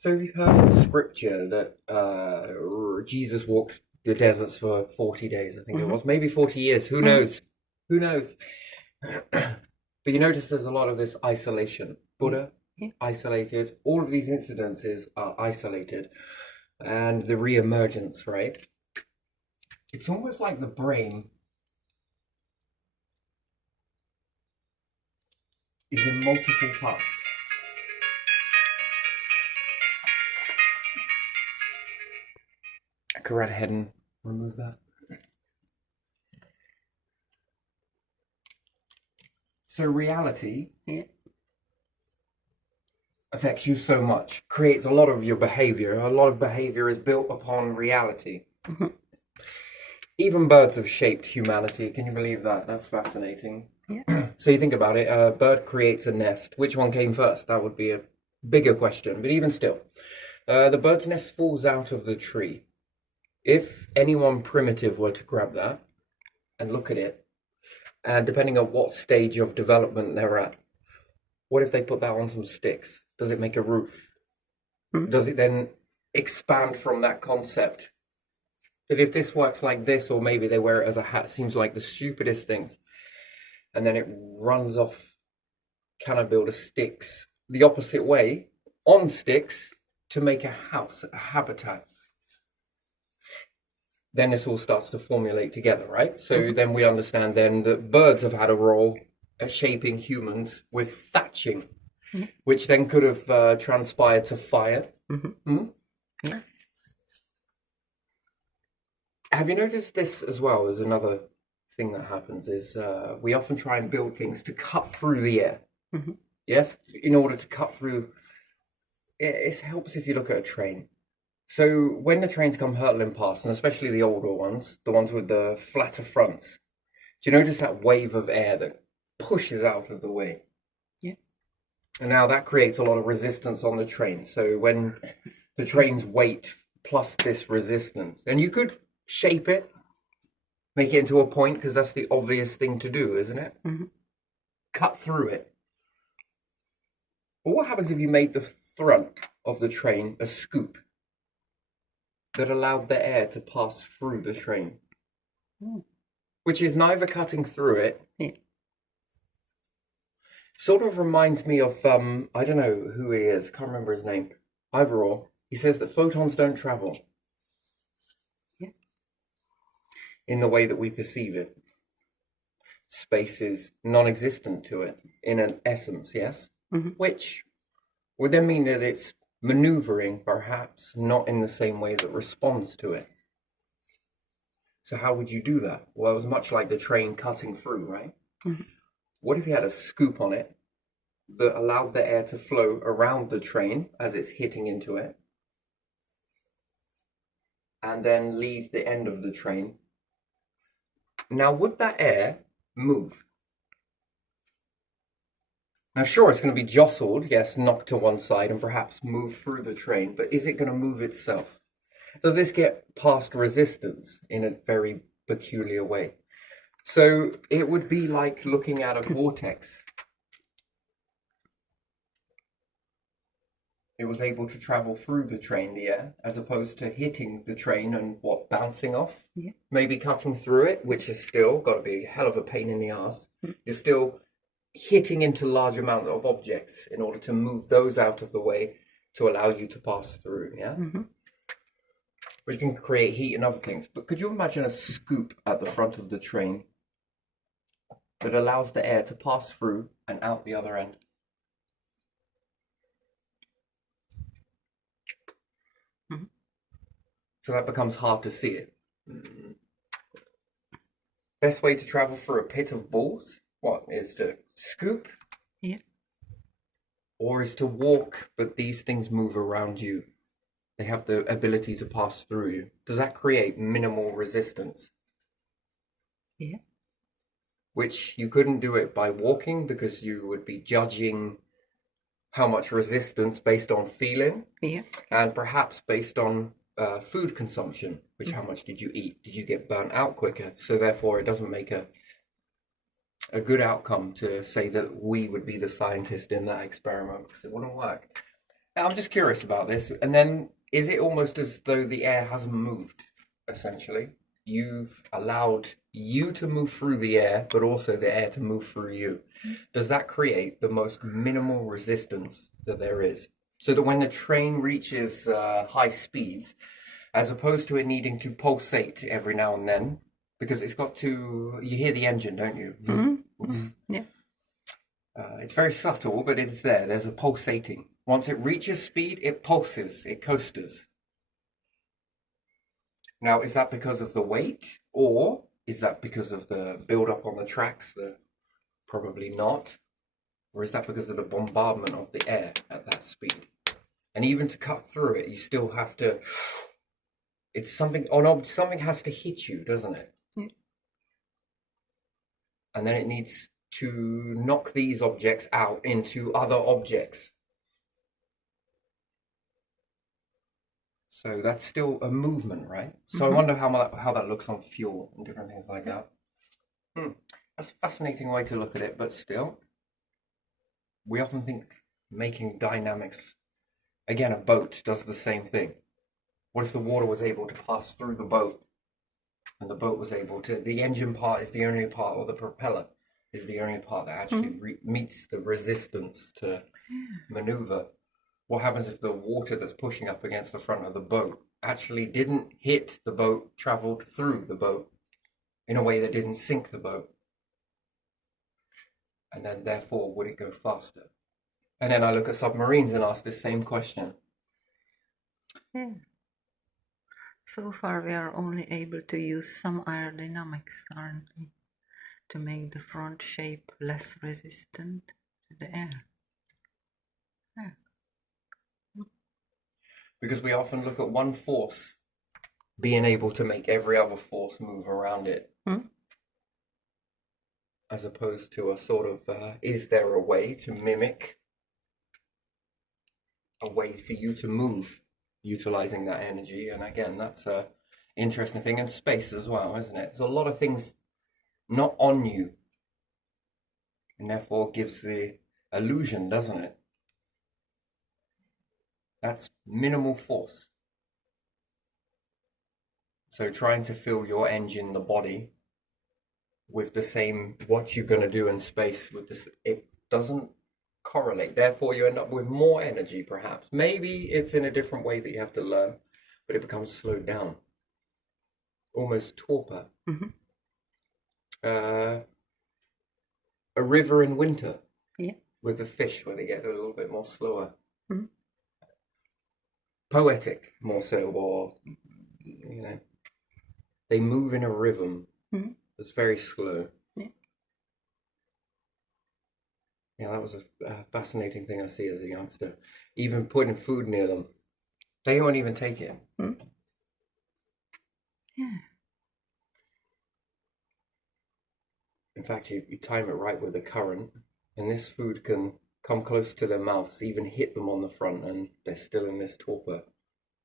So you've heard in scripture that Jesus walked the deserts for 40 days, I think it Hmm. was, maybe 40 years, who Hmm. knows? Who knows? But you notice there's a lot of this isolation. Yeah. Buddha, Yeah. isolated. All of these incidences are isolated. And the re-emergence, right? It's almost like the brain is in multiple parts. I could go right ahead and remove that. So reality Yeah. affects you so much, creates a lot of your behavior. A lot of behavior is built upon reality. Hmm. Even birds have shaped humanity. Can you believe that? That's fascinating. Yeah. So you think about it, a bird creates a nest. Which one came first? That would be a bigger question. But even still, the bird's nest falls out of the tree. If anyone primitive were to grab that and look at it, and depending on what stage of development they're at, what if they put that on some sticks? Does it make a roof? Hmm. Does it then expand from that concept? That if this works like this, or maybe they wear it as a hat, seems like the stupidest things. And then it runs off. Can I build a sticks the opposite way on sticks to make a house, a habitat? Then this all starts to formulate together, right? So Hmm. then we understand then that birds have had a role at shaping humans with thatching, Yeah. which then could have transpired to fire. Hmm. Hmm? Yeah. Have you noticed this as well as another thing that happens is we often try and build things to cut through the air. Hmm. Yes, in order to cut through, it helps if you look at a train. So when the trains come hurtling past, and especially the older ones, the ones with the flatter fronts, do you notice that wave of air that pushes out of the way? Yeah. And now that creates a lot of resistance on the train. So when the train's weight plus this resistance, and you could shape it, make it into a point, because that's the obvious thing to do, isn't it? Hmm. Cut through it. But what happens if you made the front of the train a scoop that allowed the air to pass through the train? Mm. Which is neither cutting through it. Yeah. Sort of reminds me of I don't know who he is, can't remember his name. Either or, he says that photons don't travel Yeah. in the way that we perceive it. Space is non-existent to it in an essence, yes? Hmm. Which would then mean that it's maneuvering, perhaps not in the same way that responds to it. So how would you do that? Well, it was much like the train cutting through, right? Hmm. What if you had a scoop on it that allowed the air to flow around the train as it's hitting into it, and then leave the end of the train? Now, would that air move? Now, sure, it's going to be jostled, yes, knocked to one side and perhaps move through the train, but is it going to move itself? Does this get past resistance in a very peculiar way? So it would be like looking at a vortex. It was able to travel through the train, the air, as opposed to hitting the train and what, bouncing off? Yeah. Maybe cutting through it, which is still got to be a hell of a pain in the ass. Mm. You're still hitting into large amount of objects in order to move those out of the way to allow you to pass through, yeah? Hmm. Which can create heat and other things. But could you imagine a scoop at the front of the train that allows the air to pass through and out the other end? Hmm. So that becomes hard to see it. Best way to travel through a pit of balls? What, is to scoop? Yeah. Or is to walk, but these things move around you? They have the ability to pass through you. Does that create minimal resistance? Yeah. Which you couldn't do it by walking because you would be judging how much resistance based on feeling Yeah. and perhaps based on food consumption, which how Hmm. much did you eat? Did you get burnt out quicker? So therefore it doesn't make a good outcome to say that we would be the scientist in that experiment because it wouldn't work. I'm just curious about this. And then is it almost as though the air hasn't moved, essentially? You've allowed you to move through the air, but also the air to move through you. Does that create the most minimal resistance that there is? So that when the train reaches high speeds, as opposed to it needing to pulsate every now and then, because it's got to, you hear the engine, don't you? Yeah. It's very subtle, but it's there. There's a pulsating. Once it reaches speed, it pulses, it coasters. Now, is that because of the weight, or is that because of the build-up on the tracks? Probably not. Or is that because of the bombardment of the air at that speed? And even to cut through it, you still have to. It's something. Oh no, something has to hit you, doesn't it? Yeah. And then it needs to knock these objects out into other objects. So that's still a movement, right? So I wonder how that looks on fuel and different things like that. That's a fascinating way to look at it, but still, we often think making dynamics. Again, a boat does the same thing. What if the water was able to pass through the boat, and the boat was able to? The engine part is the only part, or the propeller is the only part that actually meets the resistance to maneuver. What happens if the water that's pushing up against the front of the boat actually didn't hit the boat, traveled through the boat in a way that didn't sink the boat? And then therefore, would it go faster? And then I look at submarines and ask this same question. Yeah. So far, we are only able to use some aerodynamics, aren't we, to make the front shape less resistant to the air. Yeah. Because we often look at one force being able to make every other force move around it. As opposed to a sort of, is there a way to mimic a way for you to move utilizing that energy? And again, that's a interesting thing. And space as well, isn't it? There's a lot of things not on you, and therefore gives the illusion, doesn't it? That's minimal force. So trying to fill your engine, the body, with the same what you're going to do in space with this, it doesn't correlate. Therefore, you end up with more energy, perhaps. Maybe it's in a different way that you have to learn, but it becomes slowed down. Almost torpor. A river in winter. Yeah. With the fish, where they get a little bit more slower. Poetic, more so, or, you know, they move in a rhythm that's very slow. Yeah, that was a fascinating thing I see as a youngster. Even putting food near them, they won't even take it. Yeah. In fact, you time it right with the current, and this food can come close to their mouths, even hit them on the front, and they're still in this torpor.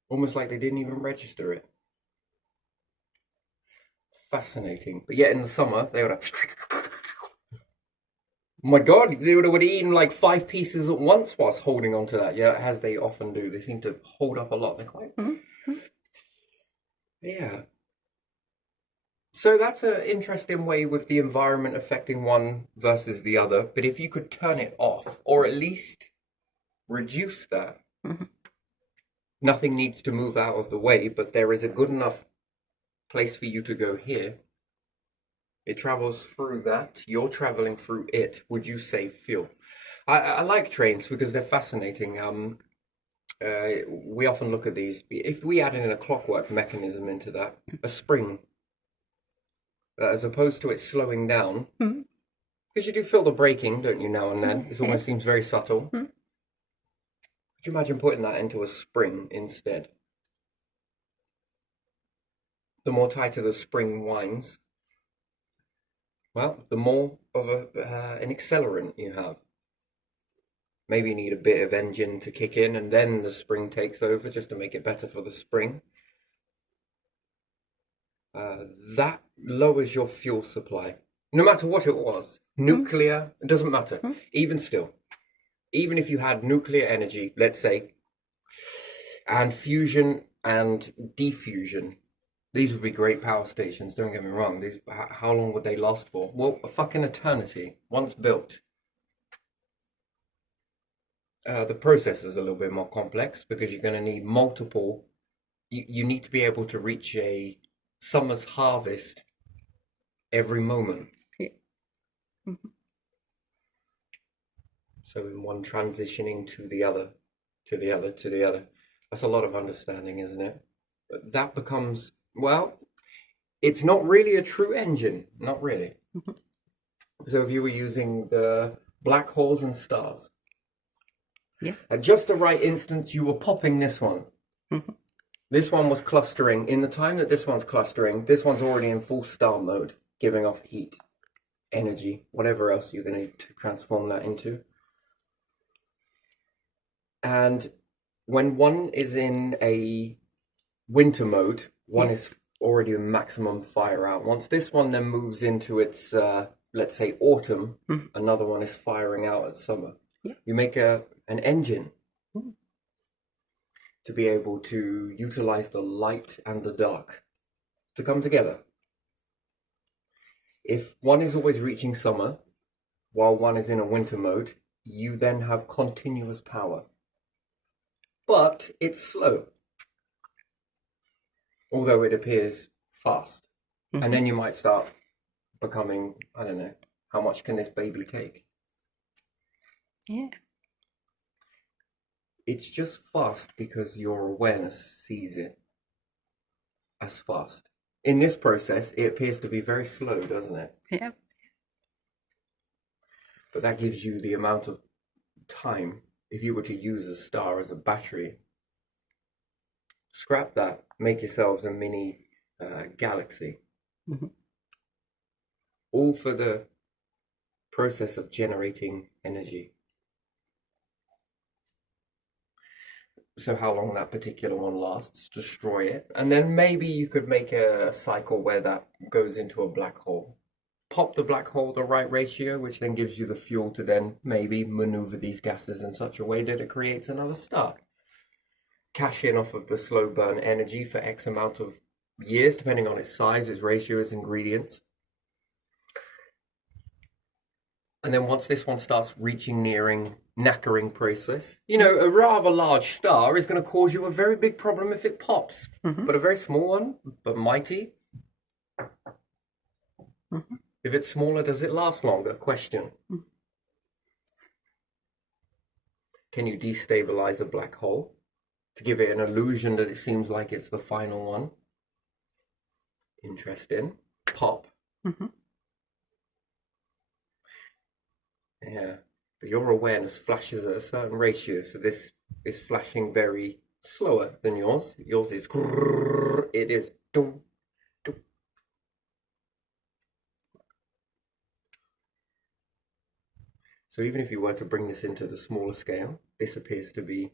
Almost like they didn't even register it. Fascinating. But yet in the summer, they would have... My God, they would have eaten like 5 pieces at once whilst holding on to that. Yeah, as they often do. They seem to hold up a lot. They're quite... Yeah. So that's an interesting way with the environment affecting one versus the other. But if you could turn it off, or at least reduce that, nothing needs to move out of the way, but there is a good enough place for you to go here. It travels through that. You're traveling through it. Would you save fuel? I like trains because they're fascinating. We often look at these. If we add in a clockwork mechanism into that, a spring, as opposed to it slowing down, because you do feel the braking, don't you, now and then? It almost seems very subtle. Could you imagine putting that into a spring instead? The more tighter the spring winds, well, the more of an accelerant you have. Maybe you need a bit of engine to kick in, and then the spring takes over just to make it better for the spring. That lowers your fuel supply, no matter what it was. Nuclear, it doesn't matter. Even still, even if you had nuclear energy, let's say And fusion and diffusion. These would be great power stations, don't get me wrong. These, how long would they last for? Well, a fucking eternity, once built. The process is a little bit more complex because you're going to need multiple. You need to be able to reach a summer's harvest every moment. Yeah. Mhm. So in one transitioning to the other, to the other, to the other. That's a lot of understanding, isn't it? But that becomes, well, it's not really a true engine, not really. Mhm. So if you were using the black holes and stars, Yeah. at just the right instant, you were popping this one. Mhm. This one was clustering. In the time that this one's clustering, this one's already in full star mode, giving off heat, energy, whatever else you're going to transform that into. And when one is in a winter mode, one Yeah. is already in maximum fire out. Once this one then moves into its, let's say, autumn, Mhm. another one is firing out at summer. Yeah. You make an engine Mhm. to be able to utilize the light and the dark to come together. If one is always reaching summer while one is in a winter mode, you then have continuous power. But it's slow, although it appears fast. Mhm. And then you might start becoming, I don't know, how much can this baby take? Yeah. It's just fast because your awareness sees it as fast. In this process, it appears to be very slow, doesn't it? Yeah. But that gives you the amount of time. If you were to use a star as a battery, scrap that, make yourselves a mini galaxy. Mhm. All for the process of generating energy. So how long that particular one lasts, destroy it, and then maybe you could make a cycle where that goes into a black hole. Pop the black hole the right ratio, which then gives you the fuel to then maybe maneuver these gases in such a way that it creates another star. Cash in off of the slow burn energy for X amount of years, depending on its size, its ratio, its ingredients. And then once this one starts reaching nearing knackering process, you know, a rather large star is going to cause you a very big problem if it pops. Mhm. But a very small one, but mighty. Mhm. If it's smaller, does it last longer? Question. Mhm. Can you destabilize a black hole to give it an illusion that it seems like it's the final one? Interesting. Pop. Mhm. Yeah. But your awareness flashes at a certain ratio, so this is flashing very slower than yours. Yours is grrr, it is dum, dum. So even if you were to bring this into the smaller scale, this appears to be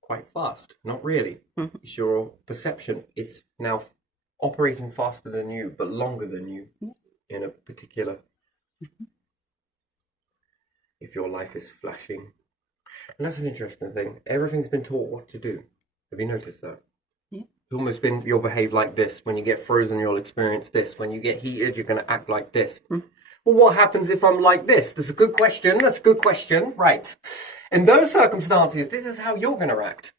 quite fast. Not really. Mhm. It's your perception. It's now operating faster than you, but longer than you in a particular. If your life is flashing. And that's an interesting thing. Everything's been taught what to do. Have you noticed that? Yeah. It's almost been you'll behave like this. When you get frozen, you'll experience this. When you get heated, you're going to act like this. Mm. Well, what happens if I'm like this? That's a good question. That's a good question. Right. In those circumstances, this is how you're going to act.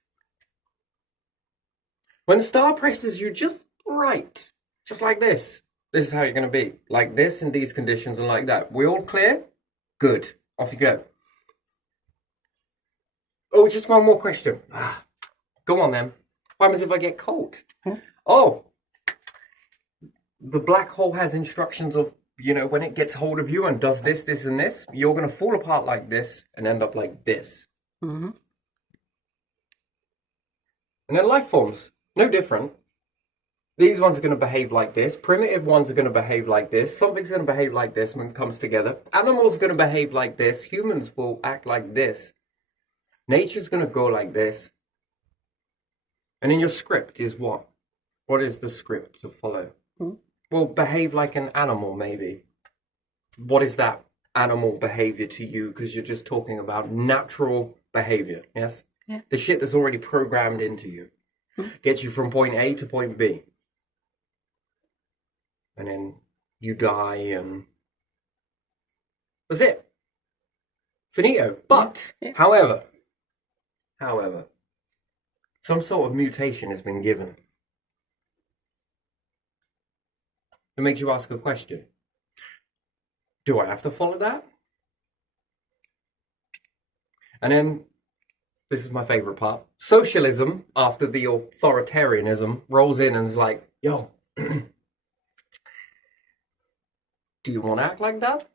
When the star presses you just right, just like this is how you're going to be. Like this in these conditions and like that. We all clear? Good. Off you go. Oh, just one more question. Go on then. What happens if I get cold? Oh, the black hole has instructions of, you know, when it gets hold of you and does this, this, and this, you're going to fall apart like this and end up like this. Mhm. And then life forms, no different. These ones are going to behave like this. Primitive ones are going to behave like this. Something's going to behave like this when it comes together. Animals are going to behave like this. Humans will act like this. Nature's going to go like this. And then your script is what? What is the script to follow? Mhm. Well, behave like an animal, maybe. What is that animal behavior to you? Because you're just talking about natural behavior, yes? Yeah. The shit that's already programmed into you. Gets you from point A to point B. And then you die and that's it. Finito. But, however, some sort of mutation has been given. It makes you ask a question. Do I have to follow that? And then, this is my favorite part. Socialism, after the authoritarianism, rolls in and is like, yo, do you want to act like that?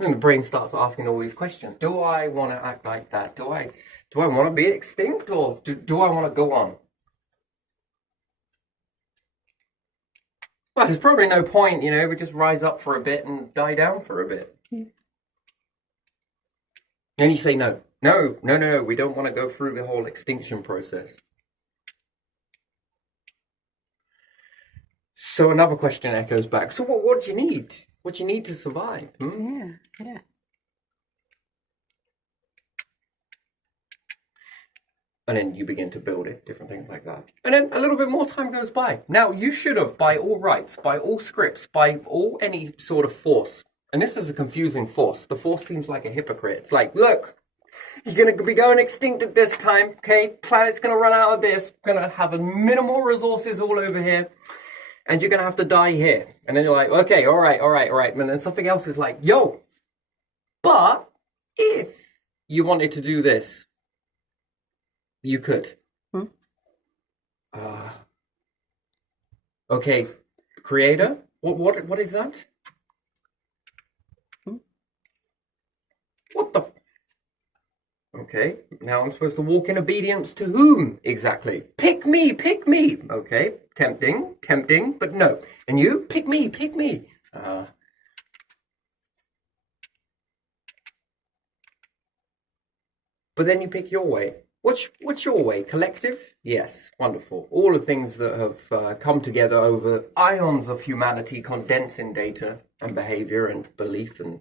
And the brain starts asking all these questions. Do I want to act like that? Do I want to be extinct, or do I want to go on? Well, there's probably no point, we just rise up for a bit and die down for a bit. Then you say no. No, we don't want to go through the whole extinction process. So another question echoes back. So what do you need? What do you need to survive? Yeah. And then you begin to build it, different things like that. And then a little bit more time goes by. Now, you should have, by all rights, by all scripts, by all any sort of force, and this is a confusing force. The force seems like a hypocrite. It's like, look, you're going to be going extinct at this time, okay? Planet's going to run out of this. Going to have minimal resources all over here. And you're going to have to die here. And then you're like, okay, all right. And then something else is like, yo, but if you wanted to do this, you could. Okay, creator, what is that? What the? Okay, now I'm supposed to walk in obedience to whom exactly? Pick me. Okay, tempting, but no. And you, pick me. But then you pick your way. What's your way? Collective? Yes, wonderful. All the things that have come together over ions of humanity, condensing data and behavior and belief, and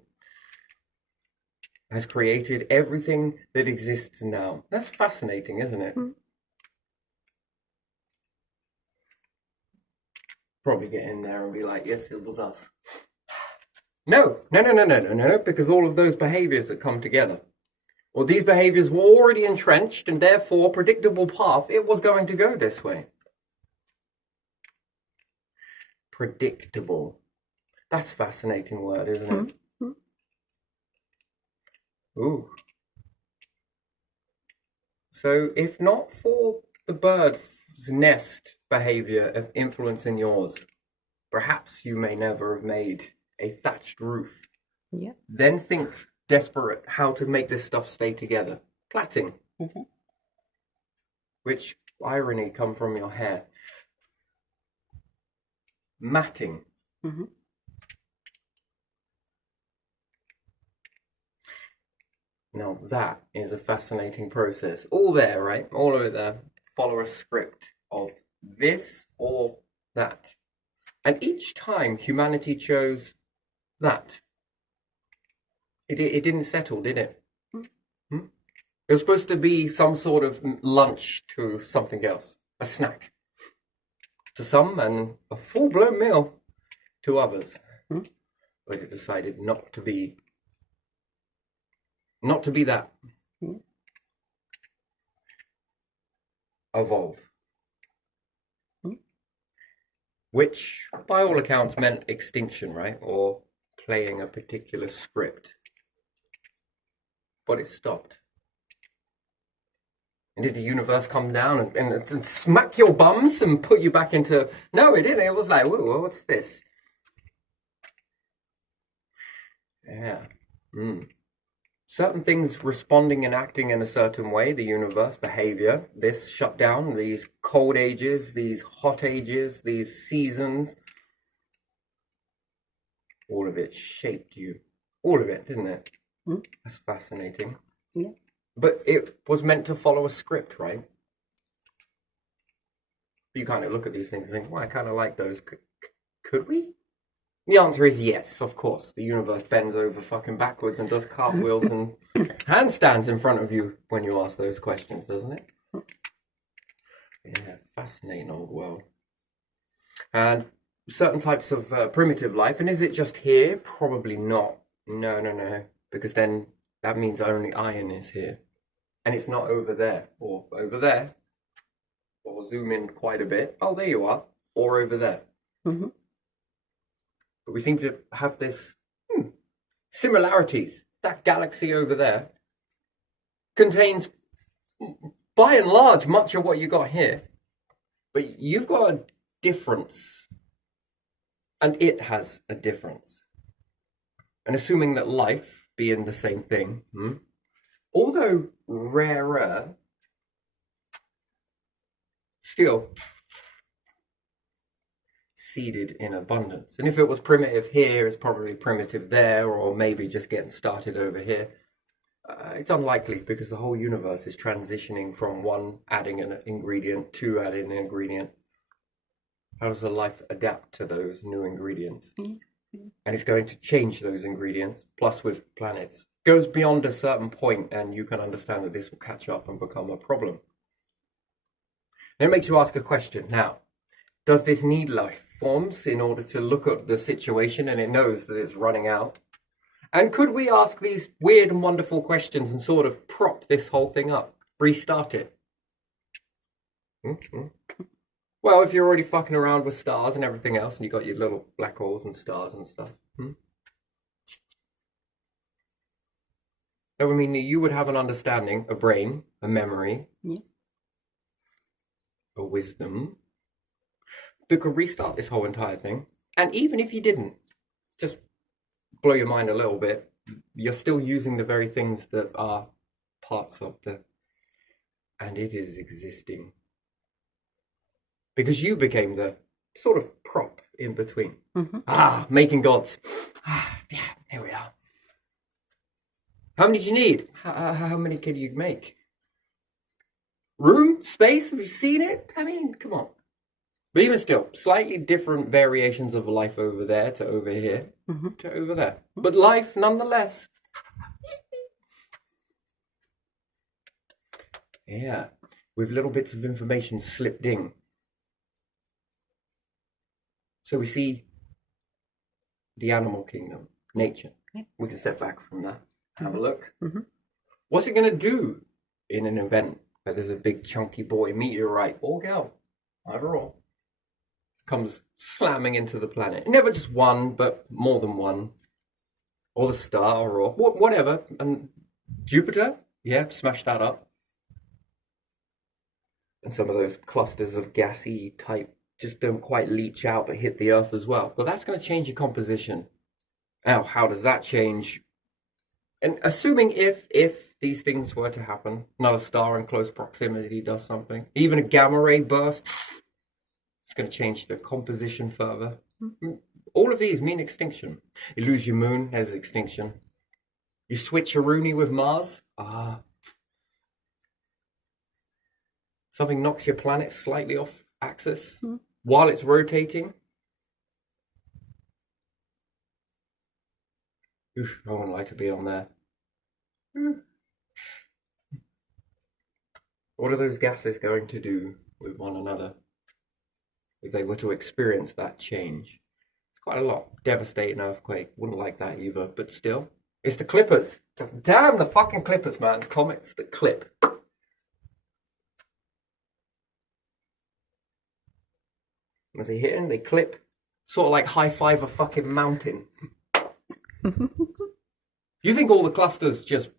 has created everything that exists now. That's fascinating, isn't it? Probably get in there and be like, yes, it was us. No, because all of those behaviors that come together. Well, these behaviors were already entrenched, and therefore, predictable path, it was going to go this way. Predictable. That's a fascinating word, isn't it? Ooh. So, if not for the bird's nest behavior of influencing yours, perhaps you may never have made a thatched roof. Yeah. Then think desperate how to make this stuff stay together. Plaiting. Which irony come from your hair. Matting. Now that is a fascinating process. All there, right? All over there. Follow a script of this or that. And each time humanity chose that. It didn't settle, did it? It was supposed to be some sort of lunch to something else. A snack. To some, and a full-blown meal to others. But it decided not to be that. Evolve. Which, by all accounts, meant extinction, right? Or playing a particular script. But it stopped. And did the universe come down and smack your bums and put you back into... No, it didn't. It was like, whoa, what's this? Yeah. Certain things responding and acting in a certain way, the universe, behavior, this shut down, these cold ages, these hot ages, these seasons. All of it shaped you. All of it, didn't it? That's fascinating. Yeah. But it was meant to follow a script, right? You kind of look at these things and think, well, I kind of like those. Could we? The answer is yes, of course. The universe bends over fucking backwards and does cartwheels and handstands in front of you when you ask those questions, doesn't it? Yeah, fascinating old world. And certain types of primitive life, and is it just here? Probably not. No. Because then that means only iron is here. And it's not over there, or over there, or zoom in quite a bit. Oh, there you are, or over there. Mm-hmm. But we seem to have this similarities. That galaxy over there contains, by and large, much of what you got here. But you've got a difference. And it has a difference. And assuming that life being the same thing, although rarer, still seeded in abundance. And if it was primitive here, it's probably primitive there, or maybe just getting started over here. It's unlikely because the whole universe is transitioning from one adding an ingredient to adding an ingredient. How does the life adapt to those new ingredients? And it's going to change those ingredients, plus with planets. Goes beyond a certain point, and you can understand that this will catch up and become a problem. And it makes you ask a question. Now, does this need life forms in order to look at the situation and it knows that it's running out? And could we ask these weird and wonderful questions and sort of prop this whole thing up? Restart it? Well, if you're already fucking around with stars and everything else, and you got your little black holes and stars and stuff, that would mean that you would have an understanding, a brain, a memory, a wisdom that could restart this whole entire thing. And even if you didn't, just blow your mind a little bit, you're still using the very things that are parts of and it is existing. Because you became the sort of prop in between. Making gods. Yeah, here we are. How many do you need? How many can you make? Room? Space? Have you seen it? I mean, come on. But even still, slightly different variations of life over there to over here to over there. But life nonetheless. Yeah, with little bits of information slipped in. So we see the animal kingdom, nature. We can step back from that, have a look. What's it going to do in an event where there's a big chunky boy meteorite or girl, either or, comes slamming into the planet? Never just one, but more than one. Or the star, or whatever. And Jupiter, yeah, smash that up. And some of those clusters of gassy type just don't quite leach out but hit the Earth as well. But that's going to change your composition. Now, how does that change? And assuming if these things were to happen, another star in close proximity does something, even a gamma ray burst, it's going to change the composition further. All of these mean extinction. You lose your moon, there's extinction. You switch a Rooney with Mars, something knocks your planet slightly off axis while it's rotating. Oof, I wouldn't like to be on there. What are those gases going to do with one another if they were to experience that change? It's quite a lot. Devastating earthquake. Wouldn't like that either. But still, it's the Clippers. Damn the fucking Clippers, man. Comets that clip. As they hit and they clip, sort of like high five a fucking mountain. You think all the clusters just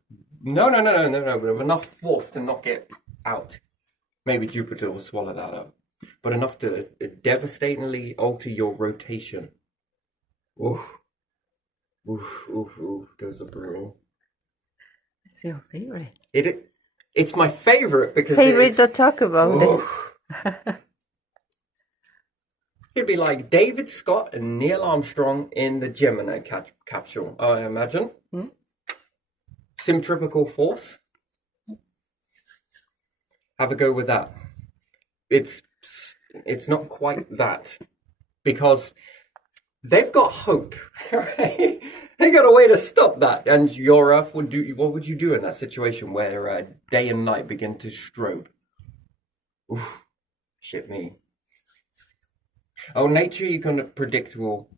no, we have enough force to knock it out. Maybe Jupiter will swallow that up, but enough to devastatingly alter your rotation. Oof, those are brutal. It's your favorite. It's my favorite because favorite to talk about it. It'd be like David Scott and Neil Armstrong in the Gemini capsule, I imagine. Centripetal force. Have a go with that. It's not quite that, because they've got hope, right? They got a way to stop that. And your Earth would do. What would you do in that situation where day and night begin to strobe? Oof, shit me. Oh, nature you can predict will.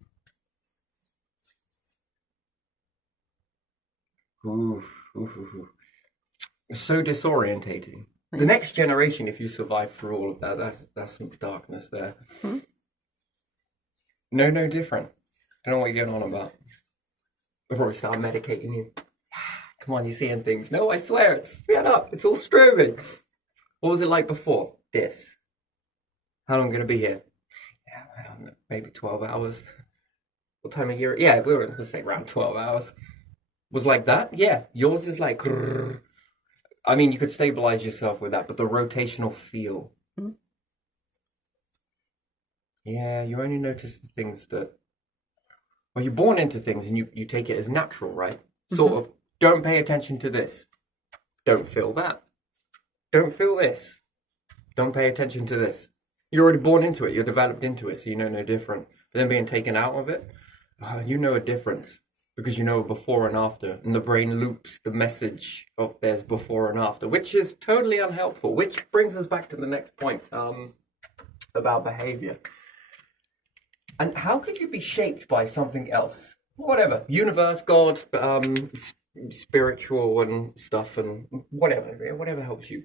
Oof, oof, oof, oof. It's so disorientating. The next generation, if you survive through all of that, that's some darkness there. No different. Don't know what you're getting on about. They'll probably start medicating you. Come on, you're seeing things. No, I swear, it's sped up. It's all strobing. What was it like before? This. How long gonna be here? Yeah, well, maybe 12 hours. What time of year? Yeah, we were gonna say around 12 hours. Was like that? Yeah. Yours is like. I mean, you could stabilize yourself with that, but the rotational feel. Yeah, you only notice the things that. Well, you're born into things and you take it as natural, right? Sort of, don't pay attention to this. Don't feel that. Don't feel this. Don't pay attention to this. You're already born into it. You're developed into it, so you know no different. But then being taken out of it, you know a difference because you know before and after. And the brain loops the message of there's before and after, which is totally unhelpful. Which brings us back to the next point about behavior. And how could you be shaped by something else? Whatever. Universe, God, spiritual and stuff and whatever helps you.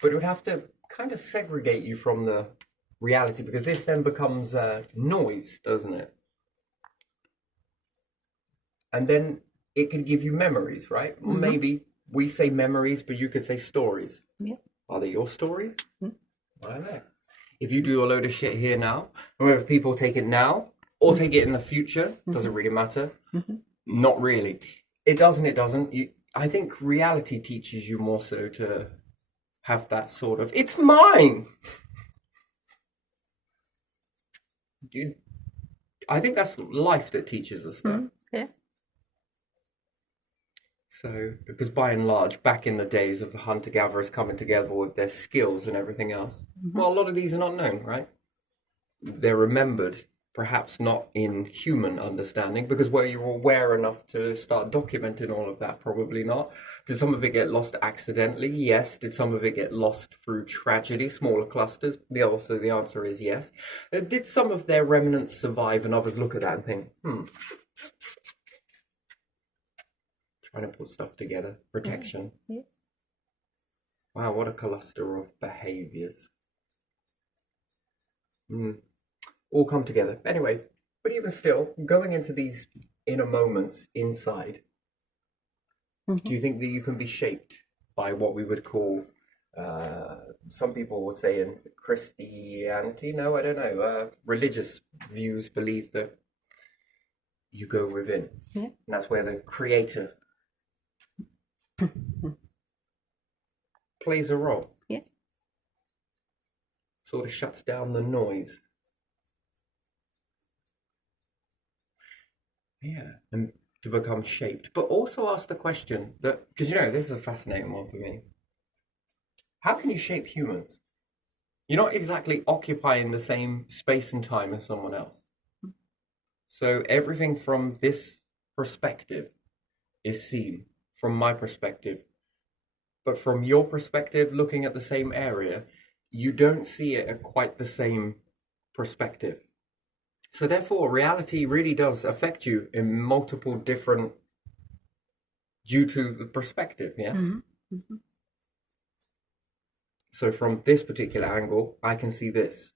But it would have to kind of segregate you from the reality because this then becomes noise, doesn't it? And then it could give you memories, right? Maybe we say memories, but you could say stories. Yeah. Are they your stories? I don't know. If you do a load of shit here now, and whether people take it now or take it in the future, doesn't really matter. Not really. It does and it doesn't. I think reality teaches you more so to have that sort of, it's mine. Dude, I think that's life that teaches us that. Yeah. So, because by and large, back in the days of the hunter-gatherers coming together with their skills and everything else, well, a lot of these are not known, right? They're remembered, perhaps not in human understanding, because were you aware enough to start documenting all of that? Probably not. Did some of it get lost accidentally? Yes. Did some of it get lost through tragedy, smaller clusters? Also, the answer is yes. Did some of their remnants survive and others look at that and think, trying to put stuff together. Protection. Yeah. Wow, what a cluster of behaviors. All come together. Anyway, but even still, going into these inner moments inside, do you think that you can be shaped by what we would call, some people would say in Christianity? No, I don't know. Religious views believe that you go within. Yeah. And that's where the creator plays a role. Yeah. Sort of shuts down the noise. Yeah, and to become shaped. But also ask the question that, because this is a fascinating one for me. How can you shape humans? You're not exactly occupying the same space and time as someone else. So everything from this perspective is seen from my perspective. But from your perspective, looking at the same area, you don't see it at quite the same perspective. So therefore, reality really does affect you in multiple different, due to the perspective, yes? So from this particular angle, I can see this.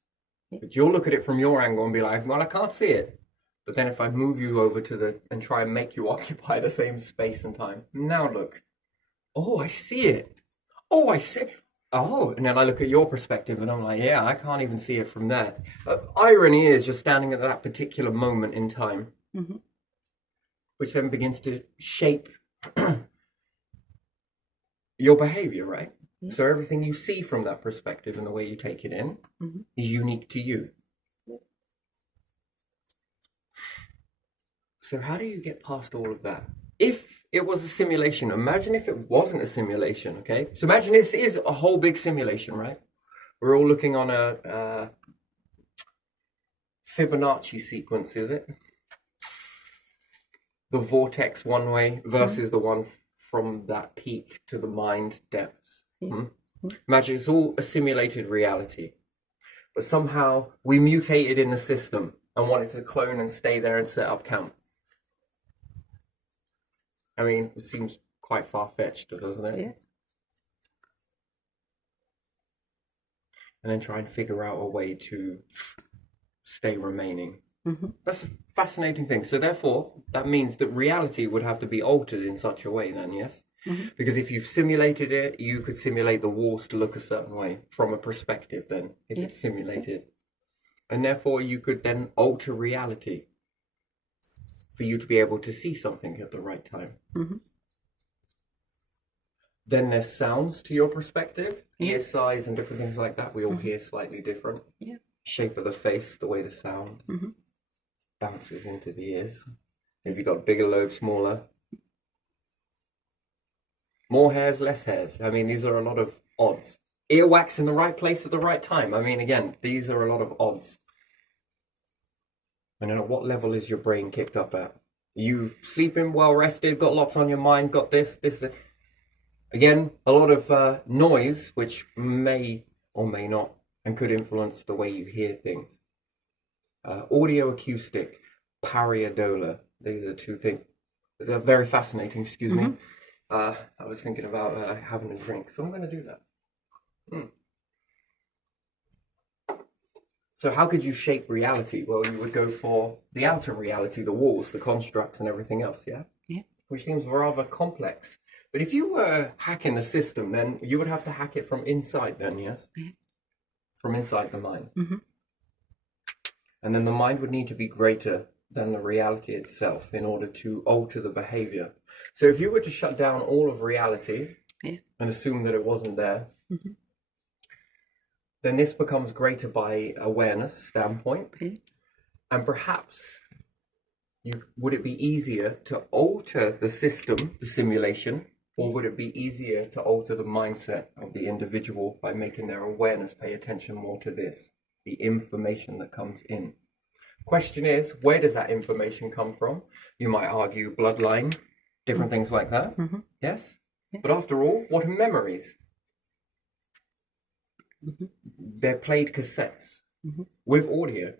But you'll look at it from your angle and be like, well, I can't see it. But then if I move you over to and try and make you occupy the same space and time, now look. Oh, I see it. Oh, I see. Oh, and then I look at your perspective and I'm like, yeah, I can't even see it from there. Irony is you're standing at that particular moment in time, which then begins to shape your behavior, right? Yeah. So everything you see from that perspective and the way you take it in is unique to you. Yeah. So how do you get past all of that? If it was a simulation, imagine if it wasn't a simulation, okay? So imagine this is a whole big simulation, right? We're all looking on a Fibonacci sequence, is it? The vortex one way versus the one from that peak to the mind depths. Imagine it's all a simulated reality, but somehow we mutated in the system and wanted to clone and stay there and set up camp. I mean, it seems quite far-fetched, doesn't it? Yeah. And then try and figure out a way to stay remaining. That's a fascinating thing. So therefore, that means that reality would have to be altered in such a way then, yes? Because if you've simulated it, you could simulate the walls to look a certain way from a perspective then, if it's simulated. And therefore, you could then alter reality for you to be able to see something at the right time. Then there's sounds to your perspective, ear size and different things like that. We all hear slightly different. Shape of the face, the way the sound bounces into the ears. If you've got bigger lobes, smaller. More hairs, less hairs. I mean, these are a lot of odds. Earwax in the right place at the right time. I mean, again, these are a lot of odds. And then at what level is your brain kicked up at? You sleeping, well rested, got lots on your mind, got this. Again, a lot of noise, which may or may not, and could influence the way you hear things. Audio acoustic, pareidolia. These are two things. They're very fascinating, excuse me. I was thinking about having a drink, so I'm going to do that. So how could you shape reality? Well, you would go for the outer reality, the walls, the constructs, and everything else, yeah? Yeah. Which seems rather complex. But if you were hacking the system, then you would have to hack it from inside then, yes? Yeah. From inside the mind. And then the mind would need to be greater than the reality itself in order to alter the behavior. So if you were to shut down all of reality and assume that it wasn't there, then this becomes greater by awareness standpoint. And perhaps would it be easier to alter the system, the simulation, or would it be easier to alter the mindset of the individual by making their awareness pay attention more to this, the information that comes in? Question is, where does that information come from? You might argue bloodline, different things like that. Yes? But after all, what are memories? They're played cassettes with audio.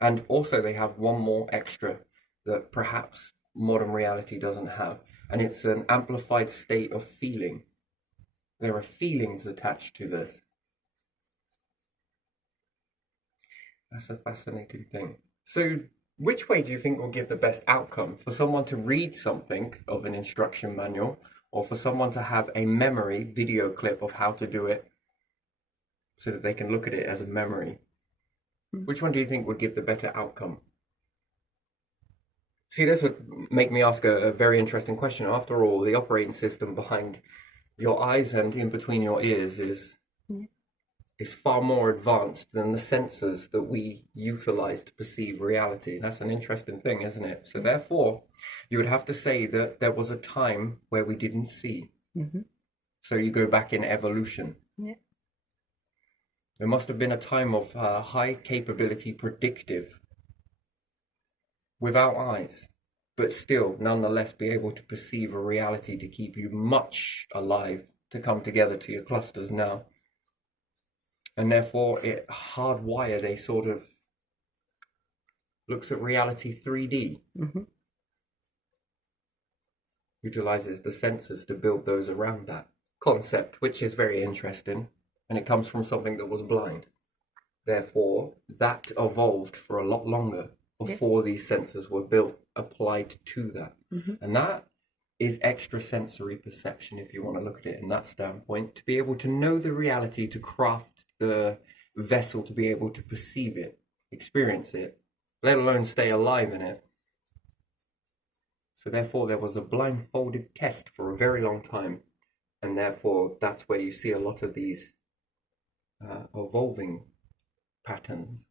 And also they have one more extra that perhaps modern reality doesn't have. And it's an amplified state of feeling. There are feelings attached to this. That's a fascinating thing. So which way do you think will give the best outcome? For someone to read something of an instruction manual, or for someone to have a memory video clip of how to do it so that they can look at it as a memory? Which one do you think would give the better outcome? See, this would make me ask a very interesting question. After all, the operating system behind your eyes and in between your ears is far more advanced than the sensors that we utilize to perceive reality. That's an interesting thing, isn't it? So therefore, you would have to say that there was a time where we didn't see. So you go back in evolution. There must have been a time of high capability predictive without eyes, but still nonetheless be able to perceive a reality to keep you much alive to come together to your clusters now. And therefore it hardwired a sort of looks at reality 3D. Utilizes the sensors to build those around that concept, which is very interesting. And it comes from something that was blind. Therefore, that evolved for a lot longer before these sensors were built, applied to that. And that is extrasensory perception, if you want to look at it in that standpoint, to be able to know the reality, to craft the vessel to be able to perceive it, experience it, let alone stay alive in it. So therefore, there was a blindfolded test for a very long time. And therefore, that's where you see a lot of these evolving patterns.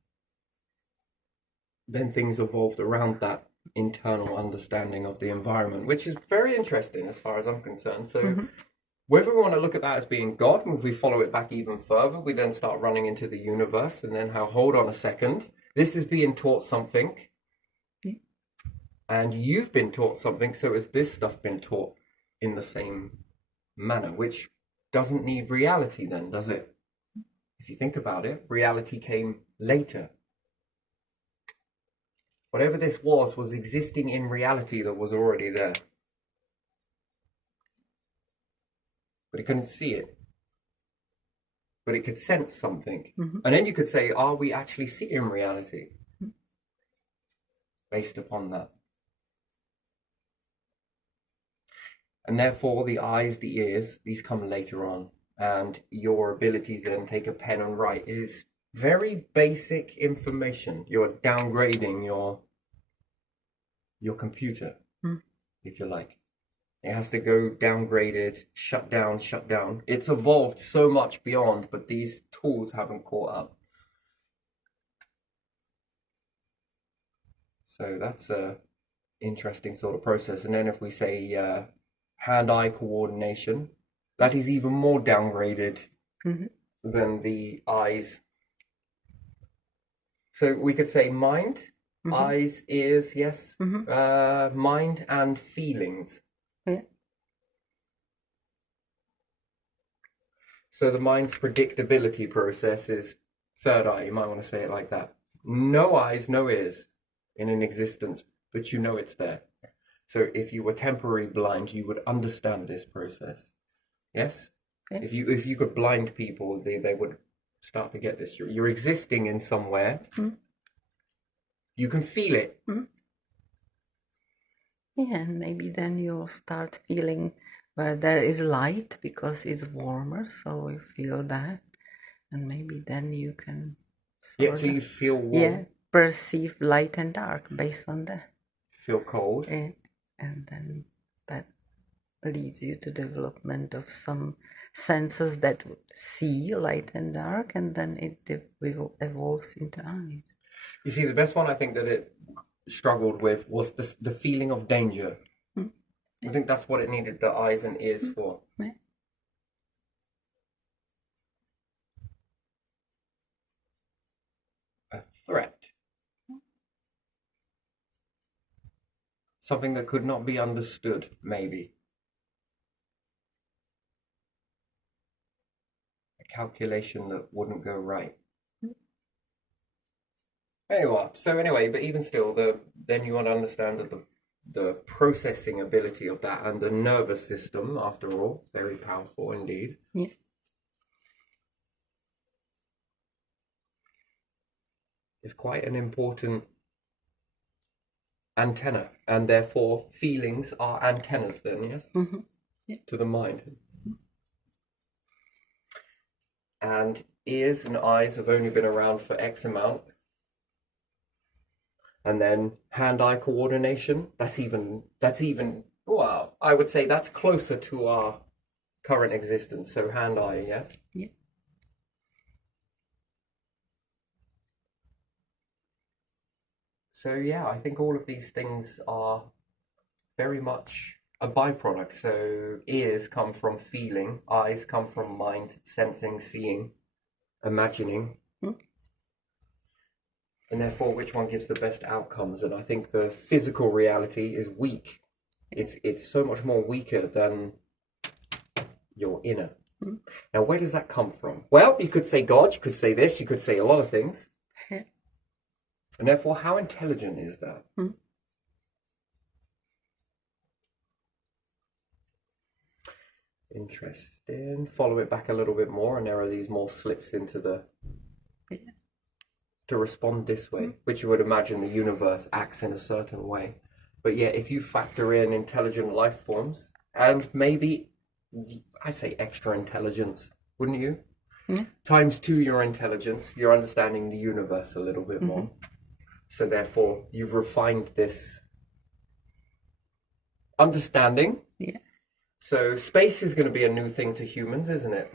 Then things evolved around that internal understanding of the environment, which is very interesting as far as I'm concerned. So Whether we want to look at that as being God, and if we follow it back even further, we then start running into the universe, and then how, hold on a second, this is being taught something, and you've been taught something, so has this stuff been taught in the same manner, which doesn't need reality then, does it? If you think about it, reality came later. Whatever this was existing in reality that was already there. But it couldn't see it. But it could sense something. Mm-hmm. And then you could say, are we actually seeing reality? Based upon that. And therefore, the eyes, the ears, these come later on. And your ability to then take a pen and write is very basic information. You're downgrading your computer, if you like. It has to go downgraded, shut down. It's evolved so much beyond, but these tools haven't caught up. So that's a interesting sort of process. And then if we say hand-eye coordination, that is even more downgraded than the eyes. So we could say mind, eyes, ears, yes, mind and feelings. Yeah. So the mind's predictability process is third eye, you might want to say it like that. No eyes, no ears in an existence, but you know it's there. So if you were temporarily blind, you would understand this process. Yes? Okay. If you could blind people, they would start to get this. You're existing in somewhere. You can feel it. Yeah, and maybe then you'll start feeling where there is light because it's warmer, so you feel that. And maybe then you can So you feel warm. Perceive light and dark based on that. Feel cold. And then that leads you to development of some senses that would see light and dark, and then it evolves into eyes. You see, the best one I think that it struggled with was the feeling of danger. I think that's what it needed the eyes and ears for. Yeah. A threat. Something that could not be understood, maybe. A calculation that wouldn't go right. Anyway, but even still, then you want to understand that the processing ability of that and the nervous system, after all, very powerful indeed. Yeah. Is quite an important antenna, and therefore feelings are antennas then, yes? Yeah. To the mind. And ears and eyes have only been around for X amount. And then hand-eye coordination, that's even, well, I would say that's closer to our current existence. So hand-eye, yes? Yeah. So yeah, I think all of these things are very much a byproduct. So ears come from feeling, eyes come from mind, sensing, seeing, imagining. And therefore, which one gives the best outcomes? And I think the physical reality is weak. It's so much more weaker than your inner. Now, where does that come from? Well, you could say God, you could say this, you could say a lot of things. And therefore, how intelligent is that? Interesting. Follow it back a little bit more, and there are these more slips into the... to respond this way, which you would imagine the universe acts in a certain way. But yeah, if you factor in intelligent life forms, and maybe, I say extra intelligence, wouldn't you? Times 2 your intelligence, you're understanding the universe a little bit more. So therefore, you've refined this understanding. Yeah. So space is going to be a new thing to humans, isn't it?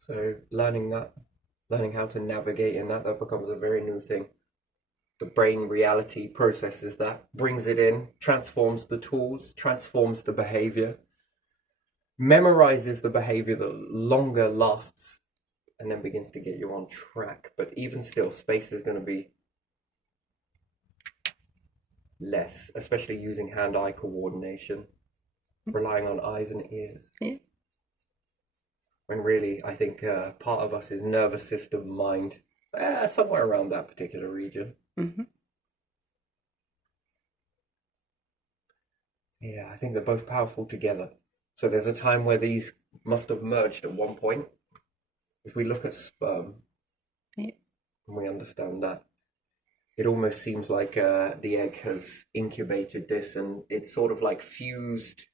So learning how to navigate in that becomes a very new thing. The brain reality processes that, brings it in, transforms the tools, transforms the behavior, memorizes the behavior that longer lasts and then begins to get you on track. But even still, space is going to be less, especially using hand-eye coordination, relying on eyes and ears. Yeah. When really, I think part of us is nervous system, mind, somewhere around that particular region. Mm-hmm. Yeah, I think they're both powerful together. So there's a time where these must have merged at one point. If we look at sperm, Yeah. and we understand that, it almost seems like the egg has incubated this, and it's sort of like fused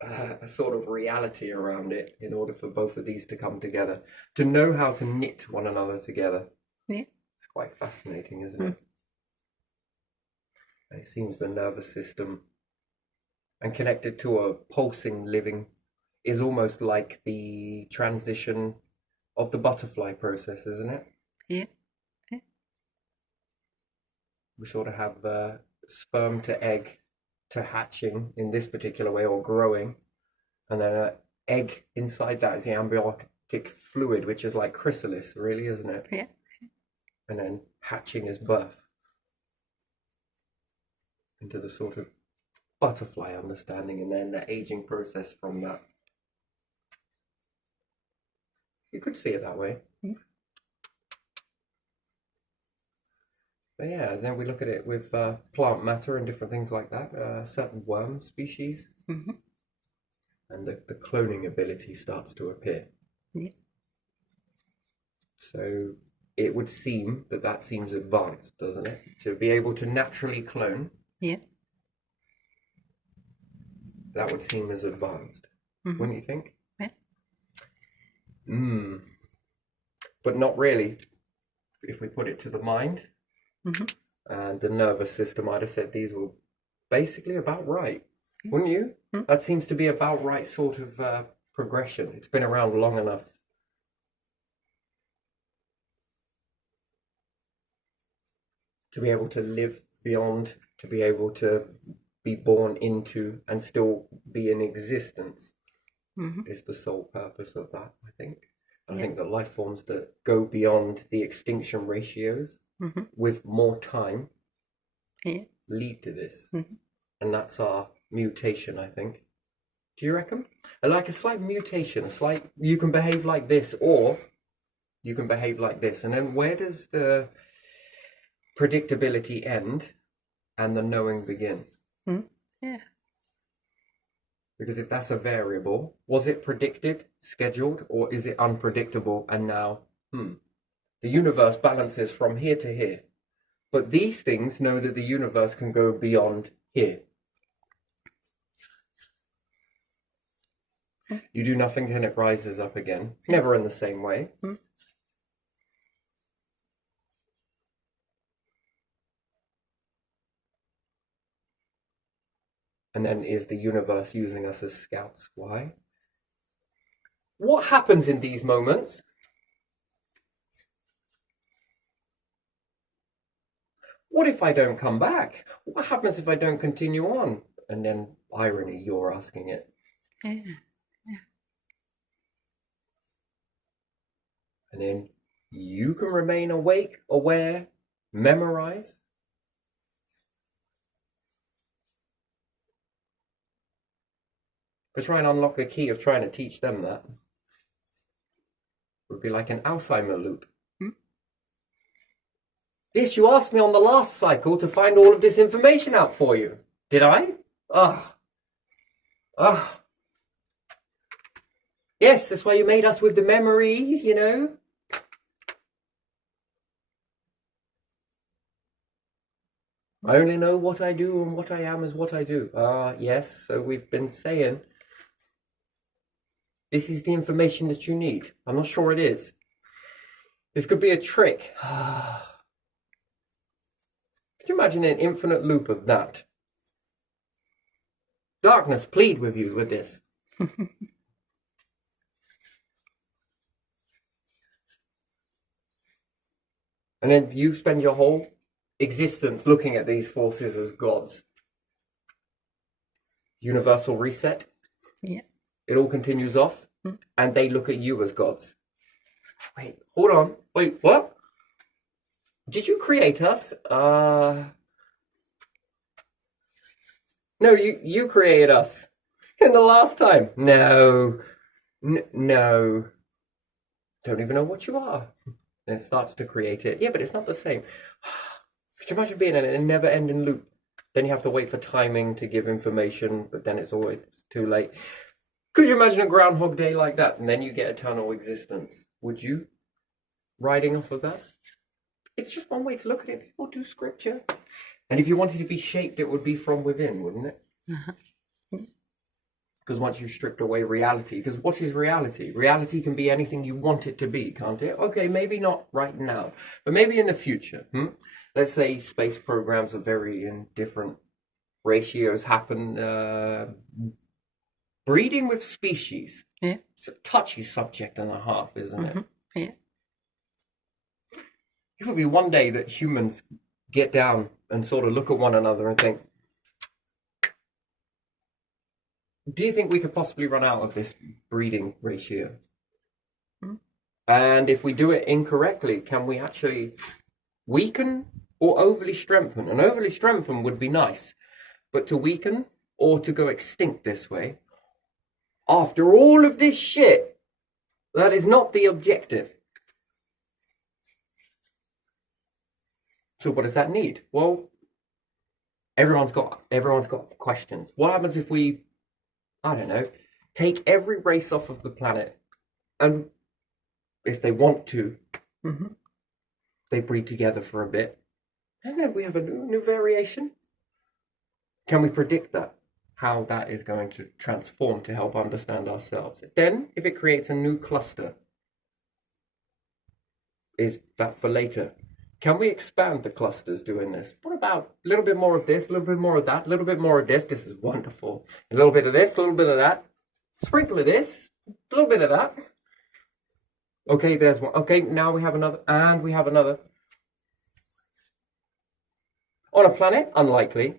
a sort of reality around it in order for both of these to come together, to know how to knit one another together. Yeah. It's quite fascinating, isn't it? And it seems the nervous system and connected to a pulsing living is almost like the transition of the butterfly process, isn't it? Yeah. Yeah. We sort of have sperm to egg to hatching in this particular way, or growing, and then an egg inside that is the amniotic fluid, which is like chrysalis, really, isn't it? Yeah. And then hatching is birth into the sort of butterfly understanding, and then the aging process from that. You could see it that way. Yeah. But yeah, then we look at it with plant matter and different things like that, certain worm species, Mm-hmm. and the cloning ability starts to appear. Yeah. So it would seem that seems advanced, doesn't it? To be able to naturally clone, Yeah. that would seem as advanced, Mm-hmm. wouldn't you think? Yeah. But not really. If we put it to the mind Mm-hmm. and the nervous system, I'd have said these were basically about right, wouldn't you? Mm. That seems to be about right sort of progression. It's been around long enough. To be able to live beyond, to be able to be born into and still be in existence, Mm-hmm. is the sole purpose of that, I think. I Yeah. think that life forms that go beyond the extinction ratios Mm-hmm. with more time Yeah. lead to this. Mm-hmm. And that's our mutation, I think. Do you reckon? Like a slight mutation, a slight, you can behave like this, or you can behave like this. And then where does the predictability end and the knowing begin? Yeah. Because if that's a variable, was it predicted, scheduled, or is it unpredictable? And now, the universe balances from here to here. But these things know that the universe can go beyond here. You do nothing and it rises up again. Never in the same way. And then is the universe using us as scouts? Why? What happens in these moments? What if I don't come back? What happens if I don't continue on? And then, irony, you're asking it. Yeah. And then you can remain awake, aware, memorize. But try and unlock the key of trying to teach them that. It would be like an Alzheimer loop. Yes, you asked me on the last cycle to find all of this information out for you. Did I? Yes, that's why you made us with the memory, you know. I only know what I do, and what I am is what I do. Yes, so we've been saying this is the information that you need. I'm not sure it is. This could be a trick. Could you imagine an infinite loop of that? Darkness, plead with you with this. And then you spend your whole existence looking at these forces as gods. Universal reset. Yeah. it all continues off, and they look at you as gods. Wait, hold on. Wait, what? Did you create us? No, you created us. In the last time. No. No. Don't even know what you are. And it starts to create it. Yeah, but it's not the same. Could you imagine being in a never-ending loop? Then you have to wait for timing to give information, but then it's always too late. Could you imagine a Groundhog Day like that? And then you get eternal existence. Would you? Riding off of that? It's just one way to look at it. People do scripture. And if you wanted to be shaped, it would be from within, wouldn't it? Because once you've stripped away reality, because what is reality? Reality can be anything you want it to be, can't it? Okay, maybe not right now, but maybe in the future. Let's say space programs are very in different ratios happen. Breeding with species. Yeah. It's a touchy subject and a half, isn't it? Yeah. It could be one day that humans get down and sort of look at one another and think, do you think we could possibly run out of this breeding ratio? And if we do it incorrectly, can we actually weaken or overly strengthen? And overly strengthen would be nice, but to weaken or to go extinct this way, after all of this shit, that is not the objective. So what does that need? Well, everyone's got questions. What happens if we, I don't know, take every race off of the planet, and if they want to, they breed together for a bit, and then we have a new variation? Can we predict that? How that is going to transform to help understand ourselves? Then, if it creates a new cluster, is that for later? Can we expand the clusters doing this? What about a little bit more of this, a little bit more of that, a little bit more of this? This is wonderful. A little bit of this, a little bit of that. Sprinkle of this, a little bit of that. Okay, there's one. Okay, now we have another, and we have another. On a planet, unlikely.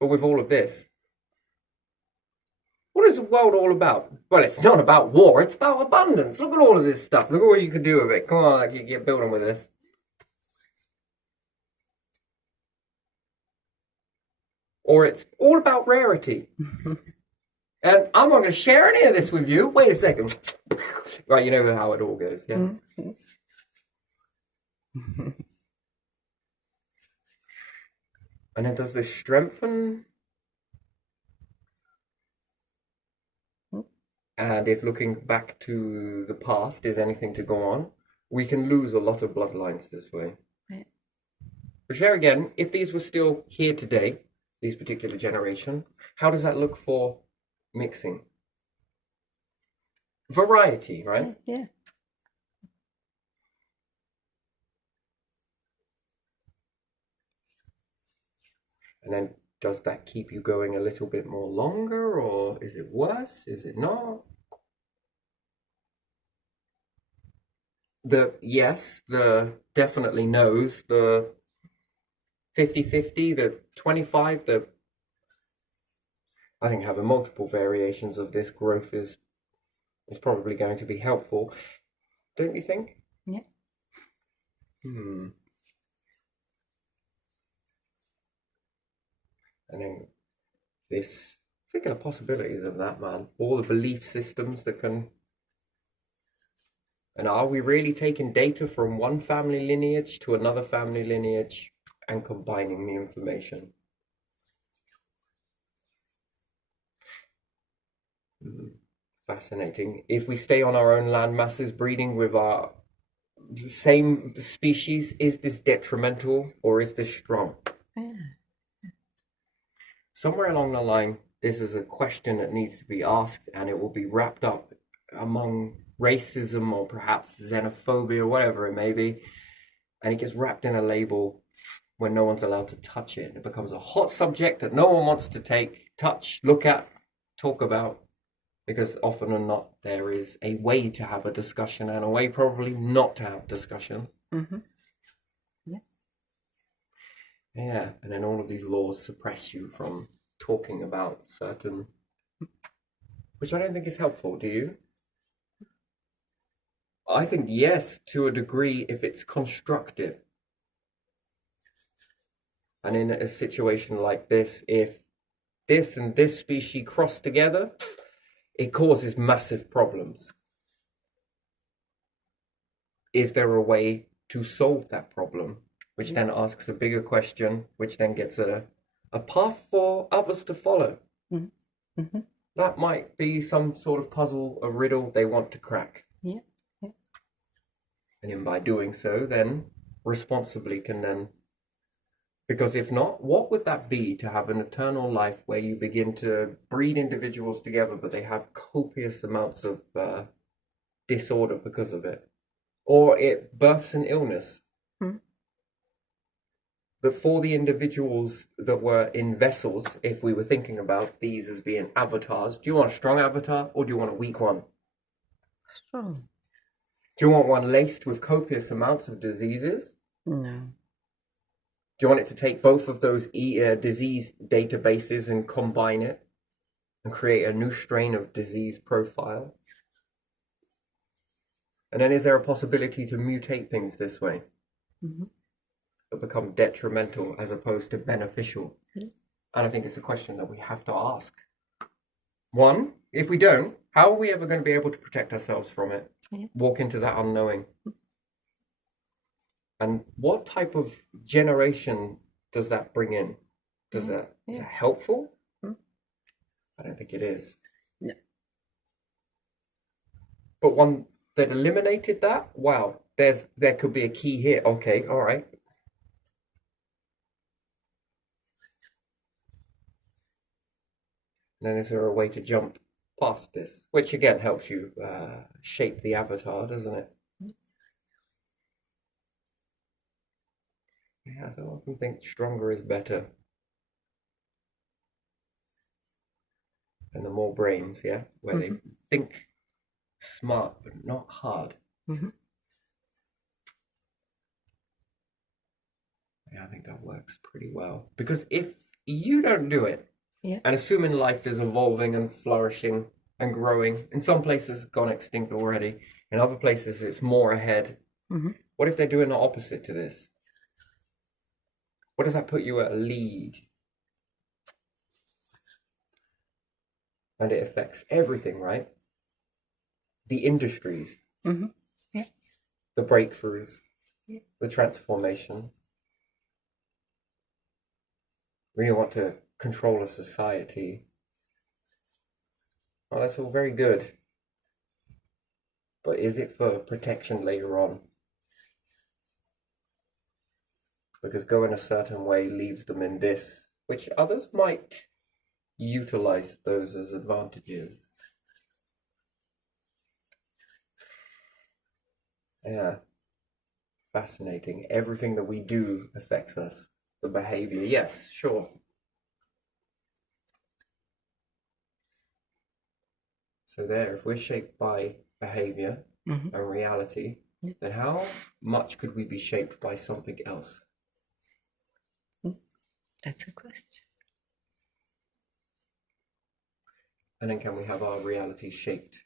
But with all of this, what is the world all about? Well, it's not about war, it's about abundance. Look at all of this stuff. Look at what you can do with it. Come on, you get building with this. Or it's all about rarity. And I'm not going to share any of this with you. Wait a second. Right, you know how it all goes, yeah? And then does this strengthen? And if looking back to the past is anything to go on, we can lose a lot of bloodlines this way. Right. But share again, if these were still here today, these particular generation, how does that look for mixing? Variety, right? Yeah. And then does that keep you going a little bit more longer, or is it worse? Is it not? The yes, the definitely no's, the 50-50, the 25, I think having multiple variations of this growth is probably going to be helpful. Don't you think? Yeah. And then this, think of the possibilities of that, man. All the belief systems that can. And are we really taking data from one family lineage to another family lineage and combining the information? Fascinating. If we stay on our own land masses, breeding with our same species, is this detrimental or is this strong? Yeah. Somewhere along the line, this is a question that needs to be asked, and it will be wrapped up among racism or perhaps xenophobia, whatever it may be, and it gets wrapped in a label when no one's allowed to touch it. It becomes a hot subject that no one wants to take, touch, look at, talk about, because often or not there is a way to have a discussion and a way probably not to have discussions. Yeah, and then all of these laws suppress you from talking about certain which I don't think is helpful, do you? I think yes, to a degree, if it's constructive. And in a situation like this, if this and this species cross together, it causes massive problems. Is there a way to solve that problem? Which then asks a bigger question, which then gets a path for others to follow. Mm-hmm. That might be some sort of puzzle, a riddle they want to crack. Yeah. Yeah. And in by doing so, then responsibly can then, because if not, what would that be to have an eternal life where you begin to breed individuals together, but they have copious amounts of disorder because of it? Or it births an illness. But for the individuals that were in vessels, if we were thinking about these as being avatars, do you want a strong avatar or do you want a weak one? Strong. Do you want one laced with copious amounts of diseases? No. Do you want it to take both of those disease databases and combine it and create a new strain of disease profile? And then is there a possibility to mutate things this way? Mm-hmm. That become detrimental as opposed to beneficial? Yeah. And I think it's a question that we have to ask. One, if we don't, how are we ever going to be able to protect ourselves from it? Yeah. Walk into that unknowing. And what type of generation does that bring in? Is that helpful? I don't think it is. No. But one that eliminated that, wow, there could be a key here. Okay, all right. And then is there a way to jump past this? Which again helps you shape the avatar, doesn't it? Yeah, I often think stronger is better. And the more brains, yeah, where they think smart but not hard. Mm-hmm. Yeah, I think that works pretty well. Because if you don't do it, and assuming life is evolving and flourishing and growing, in some places it's gone extinct already, in other places it's more ahead. Mm-hmm. What if they're doing the opposite to this? What does that put you at a lead? And it affects everything, right? The industries, the breakthroughs, the transformations. We don't want to control a society. Well, that's all very good. But is it for protection later on? Because going a certain way leaves them in this, which others might utilize those as advantages. Yeah. Fascinating. Everything that we do affects us. The behavior, yes, sure. So there, if we're shaped by behavior and reality, then how much could we be shaped by something else? That's a question. And then can we have our reality shaped?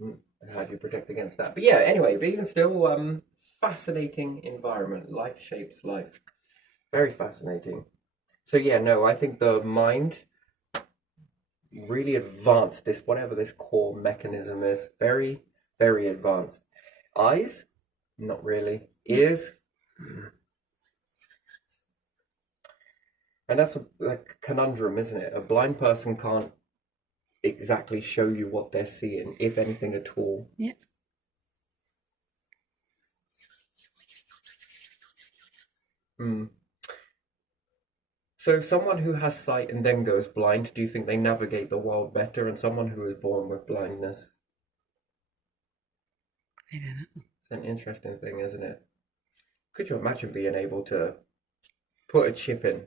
And how do you protect against that? But yeah, anyway, but even still, fascinating environment. Life shapes life. Very fascinating. So yeah, no, I think the mind really advanced this, whatever this core mechanism is, very, very advanced. Eyes, not really. Ears, and that's a conundrum, isn't it? A blind person can't exactly show you what they're seeing, if anything at all. Yeah. So someone who has sight and then goes blind, do you think they navigate the world better than someone who is born with blindness? I don't know. It's an interesting thing, isn't it? Could you imagine being able to put a chip in?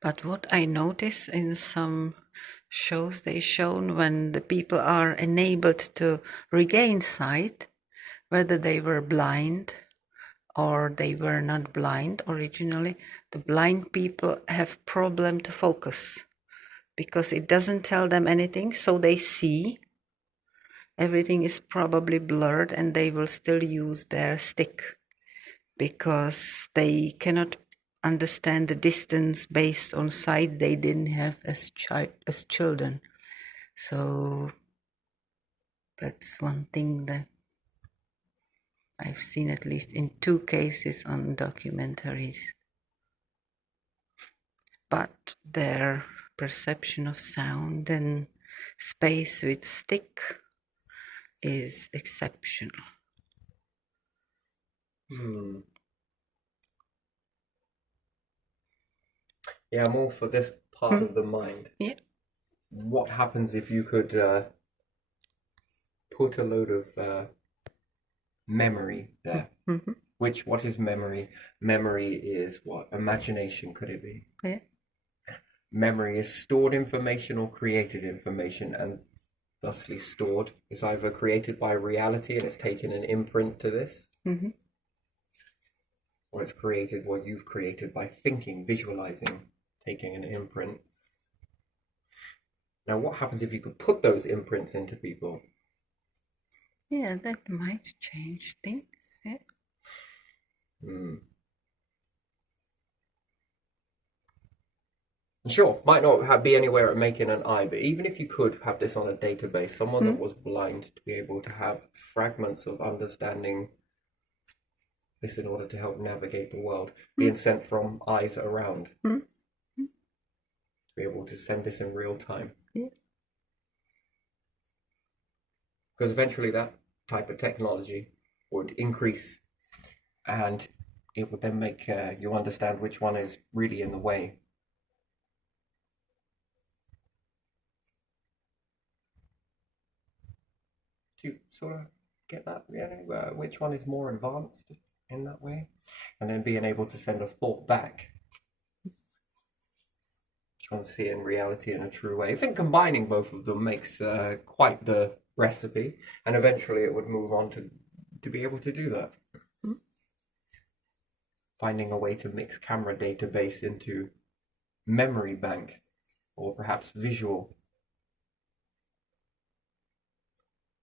But what I notice in some shows they shown when the people are enabled to regain sight, whether they were blind or they were not blind originally. The blind people have problem to focus because it doesn't tell them anything, so they see. Everything is probably blurred and they will still use their stick because they cannot understand the distance based on sight they didn't have as children. So that's one thing that I've seen at least in 2 cases on documentaries. But their perception of sound and space with stick is exceptional. Yeah, more for this part of the mind. Yeah. What happens if you could put a load of memory there? What is memory? Memory is what? Imagination, could it be? Yeah. Memory is stored information or created information, and thusly stored is either created by reality and it's taken an imprint to this, or it's created what you've created by thinking, visualizing, taking an imprint. Now, what happens if you could put those imprints into people? Yeah, that might change things. Yeah. Sure, might not be anywhere at making an eye, but even if you could have this on a database, someone that was blind to be able to have fragments of understanding this in order to help navigate the world, being sent from eyes around, to be able to send this in real time. Yeah. Because eventually that type of technology would increase, and it would then make you understand which one is really in the way. Do you sort of get that, really? Which one is more advanced in that way? And then being able to send a thought back. Which one's seeing reality in a true way? I think combining both of them makes quite the recipe, and eventually it would move on to be able to do that. Finding a way to mix camera database into memory bank, or perhaps visual.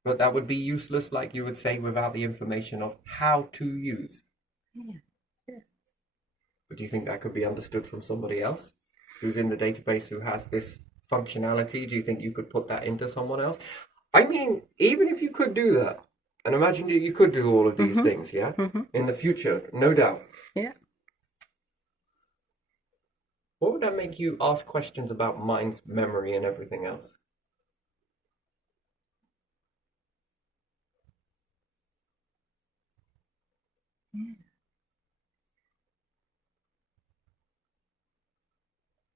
But that would be useless, like you would say, without the information of how to use. Yeah. But do you think that could be understood from somebody else who's in the database who has this functionality? Do you think you could put that into someone else? I mean, even if you could do that, and imagine you could do all of these things, yeah? In the future, no doubt. Yeah. What would that make you ask questions about mind's memory and everything else? Yeah.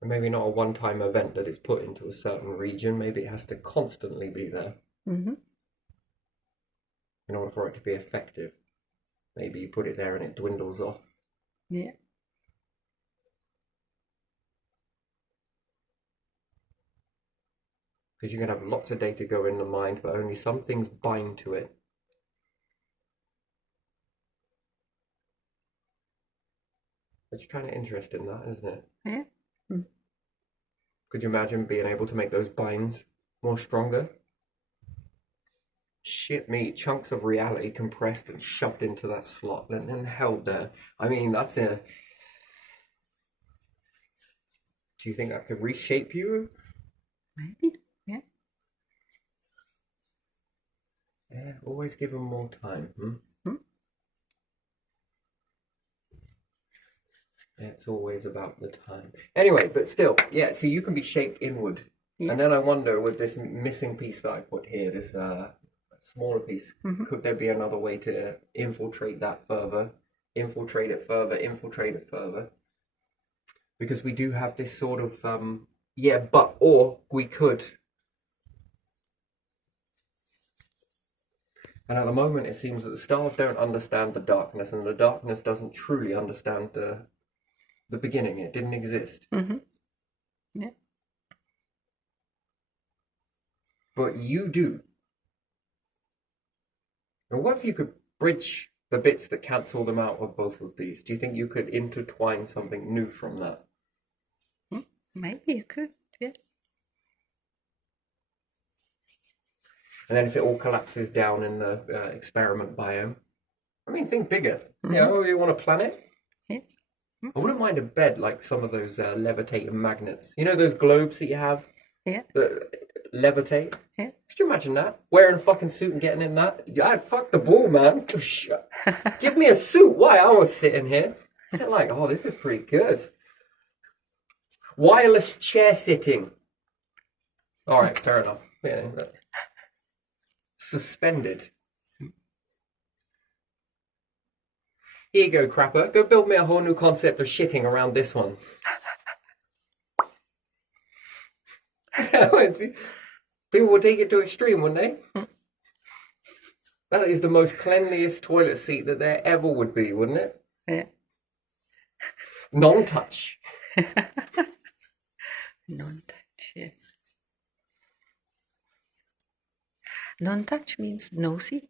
Maybe not a one-time event that is put into a certain region. Maybe it has to constantly be there in order for it to be effective. Maybe you put it there and it dwindles off. Yeah. Because you can have lots of data go in the mind, but only some things bind to it. It's kind of interesting, that, isn't it? Yeah. Could you imagine being able to make those binds more stronger? Shit me, chunks of reality compressed and shoved into that slot and held there. I mean, that's a... Do you think that could reshape you? Maybe. Yeah. Yeah, always give them more time. Yeah, it's always about the time. Anyway, but still, yeah, so you can be shaped inward. Yeah. And then I wonder, with this missing piece that I put here, this smaller piece, could there be another way to infiltrate that further, infiltrate it further? Because we do have this sort of, or we could. And at the moment, it seems that the stars don't understand the darkness, and the darkness doesn't truly understand the beginning. It didn't exist. Yeah. But you do. And what if you could bridge the bits that cancel them out of both of these. Do you think you could intertwine something new from that? Maybe you could, yeah. And then if it all collapses down in the experiment biome, I mean, think bigger. Mm-hmm. You know, you want a planet? Yeah. I wouldn't mind a bed like some of those levitating magnets. You know those globes that you have Yeah. that levitate? Yeah. Could you imagine that? Wearing a fucking suit and getting in that? I'd fuck the ball, man. Give me a suit. Why? I was sitting here. Sit like, oh, this is pretty good. Wireless chair sitting. All right, fair enough. Yeah. Suspended. Here you go, crapper. Go build me a whole new concept of shitting around this one. People would take it to extreme, wouldn't they? That is the most cleanliest toilet seat that there ever would be, wouldn't it? Yeah. Non-touch. Non-touch, yeah. Non-touch means no seat.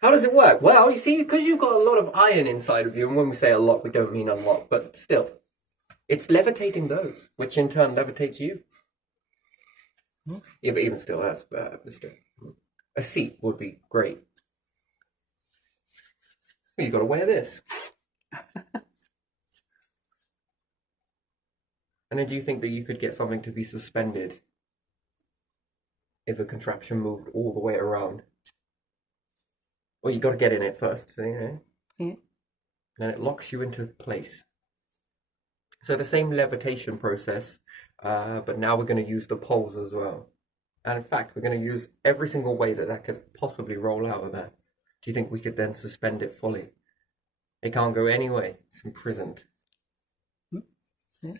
How does it work? Well, you see, because you've got a lot of iron inside of you, and when we say a lot, we don't mean a lot, but still, it's levitating those, which in turn levitates you. Yeah, but even still, that's still. A seat would be great. You've got to wear this. And then do you think that you could get something to be suspended if a contraption moved all the way around? Well, you got to get in it first, so, you know. Yeah. And then it locks you into place. So the same levitation process, but now we're going to use the poles as well. And in fact, we're going to use every single way that that could possibly roll out of there. Do you think we could then suspend it fully? It can't go any way. It's imprisoned. Yeah.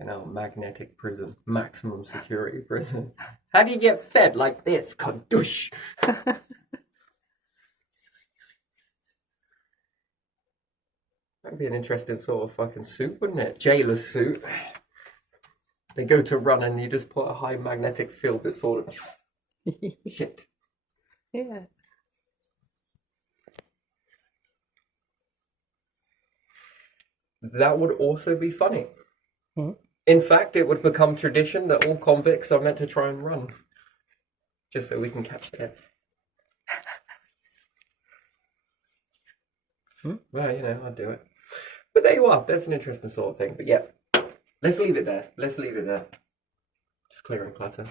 Okay, now magnetic prison, maximum security prison. How do you get fed like this? Kadoosh! That'd be an interesting sort of fucking suit, wouldn't it? Jailer's suit. They go to run and you just put a high magnetic field that sort of... Shit. Yeah. That would also be funny. Hmm? In fact, it would become tradition that all convicts are meant to try and run. Just so we can catch them. Well, you know, I'd do it. But there you are. That's an interesting sort of thing. But yeah, let's leave it there. Let's leave it there. Just clearing clutter.